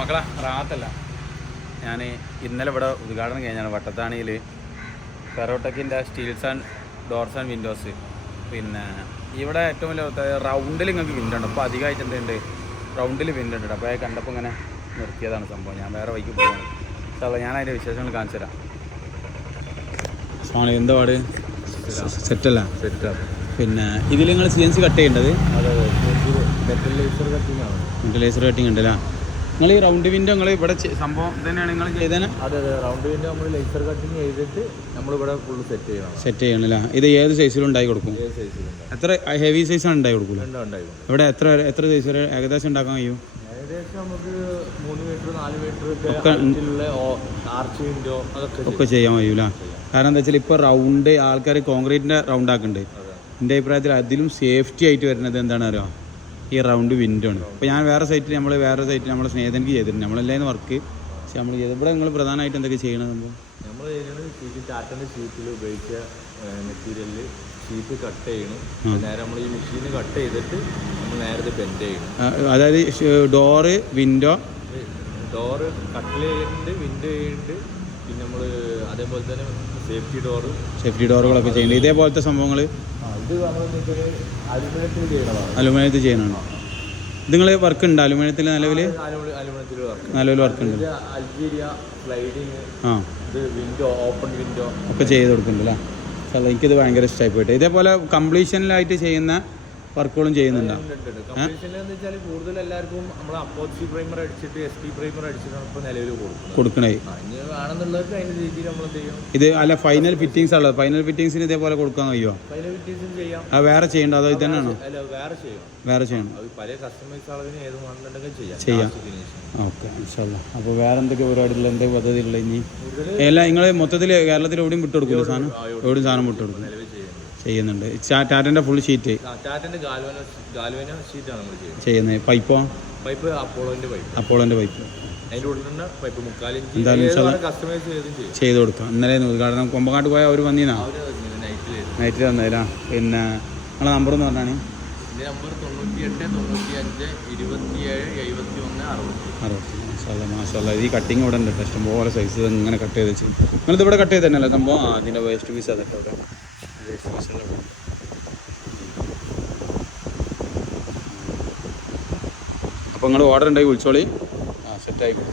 മക്കളെ റാത്തല്ല, ഞാൻ ഇന്നലെ ഇവിടെ ഉദ്ഘാടനം കഴിഞ്ഞാണ് വട്ടത്താണിയിൽ ഫെറോടെക്കിൻ്റെ steels and doors and windows. പിന്നെ ഇവിടെ ഏറ്റവും വലിയ റൗണ്ടിൽ നിങ്ങൾക്ക് വിൻഡോ ഉണ്ട്. അപ്പോൾ അധികമായിട്ട് എന്തുണ്ട്, റൗണ്ടിൽ വിൻഡോ ഉണ്ട്. അപ്പോൾ അത് കണ്ടപ്പോൾ ഇങ്ങനെ നിർത്തിയതാണ് സംഭവം. ഞാൻ വേറെ വഴിക്ക് പോവാണ്. അപ്പോൾ ഞാൻ അതിൻ്റെ വിശേഷങ്ങൾ കാണിച്ചു തരാം. സ്വാമി എന്താ പാട്, സെറ്റല്ല? സെറ്റാണ്. പിന്നെ ഇതിൽ നിങ്ങൾ CNC കട്ട് ചെയ്യേണ്ടത്? അതെ, മെറ്റൽ ലേസർ കട്ടിങ് ആണ്. മെറ്റൽ ലേസർ കട്ടിങ് ഉണ്ടല്ലേ? നിങ്ങൾ ഈ റൗണ്ട് വിൻഡോ നിങ്ങൾ ഇവിടെ സംഭവം തന്നെയാണ് നിങ്ങൾ ചെയ്തേനെ? അതെ, റൗണ്ട് വിൻഡോ നമ്മൾ ലേസർ കട്ടിങ് ചെയ്തിട്ട് നമ്മളിവിടെ ഫുള്ള് സെറ്റ് ചെയ്യണല്ലേ? ഇത് ഏത് സൈസിലും ഉണ്ടായി കൊടുക്കും? ഏത് സൈസിലും. എത്ര ഹെവി സൈസാണ് ഉണ്ടായി കൊടുക്കില്ല? ഇവിടെ എത്ര സൈസ് വരെ ഏകദേശം ഉണ്ടാക്കാൻ കഴിയും? ഏകദേശം നമുക്ക് 3 മീറ്റർ 4 മീറ്റർ ആർച്ച് വിൻഡോ ഒക്കെ ചെയ്യാൻ കഴിയൂല. കാരണം എന്താ വെച്ചാൽ ഇപ്പോൾ റൗണ്ട് ആൾക്കാർ കോൺക്രീറ്റിൻ്റെ റൗണ്ട് ആക്കുന്നുണ്ട്. എൻ്റെ അഭിപ്രായത്തിൽ അതിലും സേഫ്റ്റി ആയിട്ട് വരുന്നത് എന്താണ് അറിയോ, ഈ റൗണ്ട് വിൻഡോ ആണ്. ഇപ്പോൾ ഞാൻ വേറെ സൈറ്റിൽ നമ്മൾ സ്നേഹിതനിക്ക് ചെയ്തിട്ടുണ്ട്. നമ്മളെല്ലാം വർക്ക് പക്ഷെ നമ്മൾ ചെയ്ത്. ഇവിടെ നിങ്ങൾ പ്രധാനമായിട്ട് എന്തൊക്കെ ചെയ്യണത്? നമ്മൾ ചെയ്യുന്നത് ടാറ്റൻ്റെ ഷീറ്റിൽ ഉപയോഗിച്ച മെറ്റീരിയലിൽ ഷീറ്റ് കട്ട് ചെയ്യണം. നേരെ നമ്മൾ ഈ മെഷീന് കട്ട് ചെയ്തിട്ട് നമ്മൾ നേരത്തെ ബെൻഡ് ചെയ്യണം. അതായത് ഡോറ് കട്ടിൽ ചെയ്യുന്നുണ്ട്, വിൻഡോ ചെയ്യുന്നുണ്ട്. പിന്നെ നമ്മൾ അതേപോലെ തന്നെ സേഫ്റ്റി ഡോറുകളൊക്കെ ചെയ്യുന്നുണ്ട്. ഇതേപോലത്തെ സംഭവങ്ങൾ ഇത് നമ്മൾ അലുമിനിയത്തിൽ ചെയ്യണതാണ്. അലുമിനിയത്തിൽ ചെയ്യണതാണോ? നിങ്ങൾ വർക്ക് ഉണ്ട് അലുമിനിയത്തിൽ? നിലവിൽ വർക്ക് ഉണ്ട്. അൾജീരിയ സ്ലൈഡിങ്, ഇത് വിൻഡോ, ഓപ്പൺ വിൻഡോ ഒക്കെ ചെയ്ത് കൊടുക്കുന്നുണ്ടല്ലേ? എനിക്കിത് ഭയങ്കര ഇഷ്ടമായി പോയിട്ട്. ഇതേപോലെ കംപ്ലീഷനിലായിട്ട് ചെയ്യുന്ന വർക്കുകളും ചെയ്യുന്നുണ്ടോ? കംപ്ലീഷനിലെന്ന് വെച്ചാൽ കൂടുതൽ എല്ലാവർക്കും നമ്മൾ അപ്പോക്സി പ്രൈമർ അടിച്ചിട്ട് ST പ്രൈമർ അടിച്ചിട്ടാണ് ഇപ്പോൾ നിലവിൽ കൊടുക്കണേ. ഇനി വേണമെന്നുള്ളവർക്ക് അതിൻ്റെ രീതിയിൽ നമ്മൾ ചെയ്യും. ഇത് അല്ല ഫൈനൽ ഫിറ്റിംഗ്സ് ഉള്ളത്. ഫൈനൽ ഫിറ്റിംഗ്സിന് ഇതേപോലെ കൊടുക്കാൻ കഴിയുമോ? ഫൈനൽ ഫിറ്റിംഗ്സും ചെയ്യാം. വേറെ ചെയ്യണ്ടോ അതോ ഇത് തന്നെയാണോ? അല്ല, വേറെ ചെയ്യണം. പല കസ്റ്റമൈസ് അളവിന് ഏത് വേണമെന്നുണ്ടെങ്കിൽ ചെയ്യാം. ഓക്കെ, ഇൻഷാല്ലാ. അപ്പോൾ വേറെ എന്തൊക്കെ പരിപാടിയുള്ള എന്തൊക്കെ പദ്ധതിയുള്ള ഇനി എല്ലാം നിങ്ങൾ മൊത്തത്തിൽ കേരളത്തിൽ എവിടെയും വിട്ടുകൊടുക്കില്ല? സാധനം എവിടെയും സാധനം വിട്ടുകൊടുക്കും ചെയ്യുന്നുണ്ട്. ടാറ്റൻ്റെ ഫുൾ ഷീറ്റ്, ടാറ്റൻ്റെ ഗാൽവന ഷീറ്റാണ് നമ്മൾ ചെയ്യുന്നത്. പൈപ്പ് അപ്പോളോൻ്റെ പൈപ്പ് അതിൻ്റെ ഉള്ളിൽ തന്നെ പൈപ്പ് 3/4 ഇഞ്ച് എന്തായാലും കസ്റ്റമൈസ് ചെയ്ത് കൊടുക്കാം. ഇന്നലെ ഉദ്ഘാടനം കൊമ്പങ്ങാട്ട് പോയാൽ അവർ വന്നീനാ നൈറ്റിൽ വന്നതിലാ. പിന്നെ നിങ്ങളെ നമ്പർ എന്ന് പറഞ്ഞാണ്? എൻ്റെ നമ്പർ 98 95 27 71 60. മാഷാല്ലാ. ഈ കട്ടിങ് ഇവിടെ ഉണ്ട്. ഇഷ്ടംപോലെ സൈസ് ഇങ്ങനെ കട്ട് ചെയ്ത് വെച്ച്. നിങ്ങളിത് ഇവിടെ കട്ട് ചെയ്ത് തന്നെയല്ലേ സംഭവം? അതിൻ്റെ വേസ്റ്റ് പീസ് അതൊക്കെ അവിടെ വേസ്റ്റ് പീസെല്ലാം ഇവിടെ. അപ്പോൾ നിങ്ങൾ ഓർഡർ ഉണ്ടെങ്കിൽ വിളിച്ചോളി. സെറ്റായിക്കോട്ടെ.